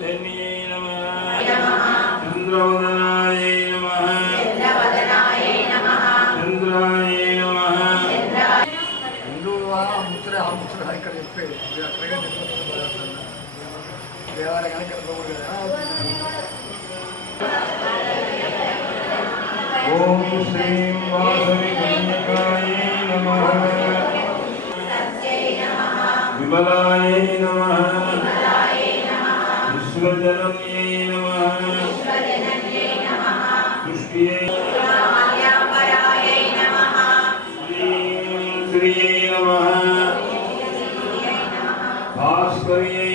धन्ये नमः। चन्द्रवदनायै नमः। चन्द्राय नमः। హిందువా ముత్తులే ఆ ముత్తులు ఇక్కడ చెప్పేది మీరు విమలాయ నమ విశ్వజనన్యై నమః. పుష్ట్యై శ్రీం శ్రీయై భాస్కర్యై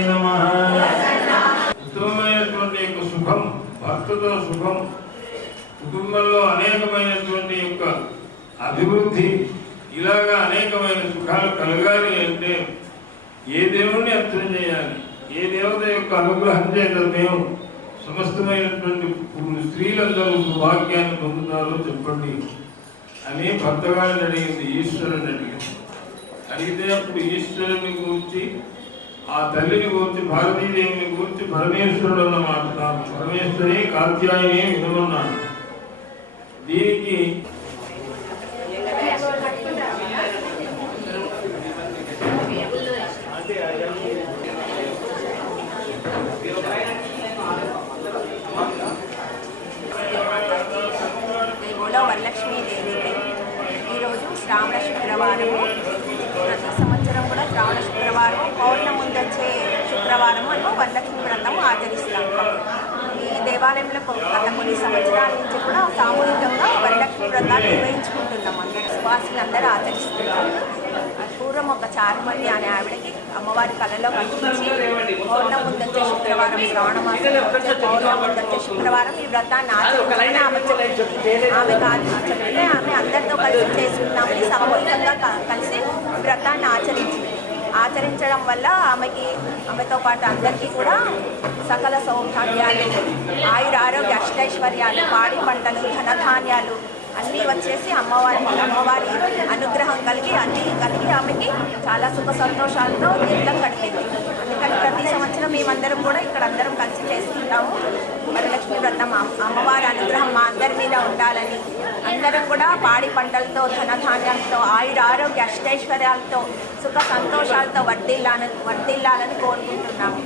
నమ. ఉత్తమమైనటువంటి యొక్క సుఖం భక్తుతో సుఖం కుటుంబంలో అనేకమైనటువంటి యొక్క అభివృద్ధి ఇలాగా అనేకమైన సుఖాలు కలగాలి అంటే ఏ దేవుణ్ణి అర్థం చేయాలి? ఏ దేవత యొక్క అనుగ్రహం చేత మేము సమస్తమైనటువంటి స్త్రీలందరూ భాగ్యాన్ని పొందుతారో చెప్పండి. అని భర్తగాడిని అడిగింది ఈశ్వరుని అడిగింది. అడిగితే అప్పుడు ఈశ్వరుని గురించి ఆ తల్లిని గురించి భారతీదేవిని గురించి పరమేశ్వరుడు అన్నమాట తాను పరమేశ్వరి కాత్యాయని వినమన్నాడు దీనికి దేవులో ఈరోజు శ్రావణ శుక్రవారము. ప్రతి సంవత్సరం శ్రావణ శుక్రవారం పౌర్ణమి ముందొచ్చే శుక్రవారం మనం వరలక్ష్మి వ్రతం ఆచరిస్తాం ఈ దేవాలయంలో గత కొన్ని సంవత్సరాల నుంచి కూడా సామూహికంగా వరలక్ష్మి వ్రతాన్ని నిర్వహించుకుంటున్నాం అందరూ సువాసులు అందరూ ఆచరిస్తున్నారు. పూర్వం ఒక చారుమతి అనే ఆవిడకి అమ్మవారి కళలో కనిపించి పౌర్ణమి ముందొచ్చే శుక్రవారం శ్రావణ మాసం వచ్చే ముందొచ్చే శుక్రవారం ఈ వ్రతాన్ని ఆచరించాలని ఆమె చెప్పింది ఆమె కాదు ఆమె అందరితో కలిసి చేసుకున్నామని సామూహికంగా కలిసి ఆచరించడం వల్ల ఆమెకి ఆమెతో పాటు అందరికీ కూడా సకల సౌభాగ్యాలు. ఆయుర ఆరోగ్య అష్టైశ్వర్యాలు పాడి పంటలు ధనధాన్యాలు అన్నీ వచ్చేసి అమ్మవారి అమ్మవారి అనుగ్రహం కలిగి అన్నీ కలిగి ఆమెకి చాలా సుఖ సంతోషాలతో జీవితం గడిపింది. అందుకని ప్రతి సంవత్సరం మేమందరం కూడా ఇక్కడ అందరం కలిసి చేసుకుంటాము. వరలక్ష్మి వ్రతం అమ్మవారి అనుగ్రహం మా అందరి మీద ఉండాలని అందరం కూడా పాడి పంటలతో ధనధాన్యాలతో ఆయుర ఆరోగ్య అష్టైశ్వర్యాలతో సుఖ సంతోషాలతో వర్ధిల్లాలని వర్ధిల్లాలని కోరుకుంటున్నాము.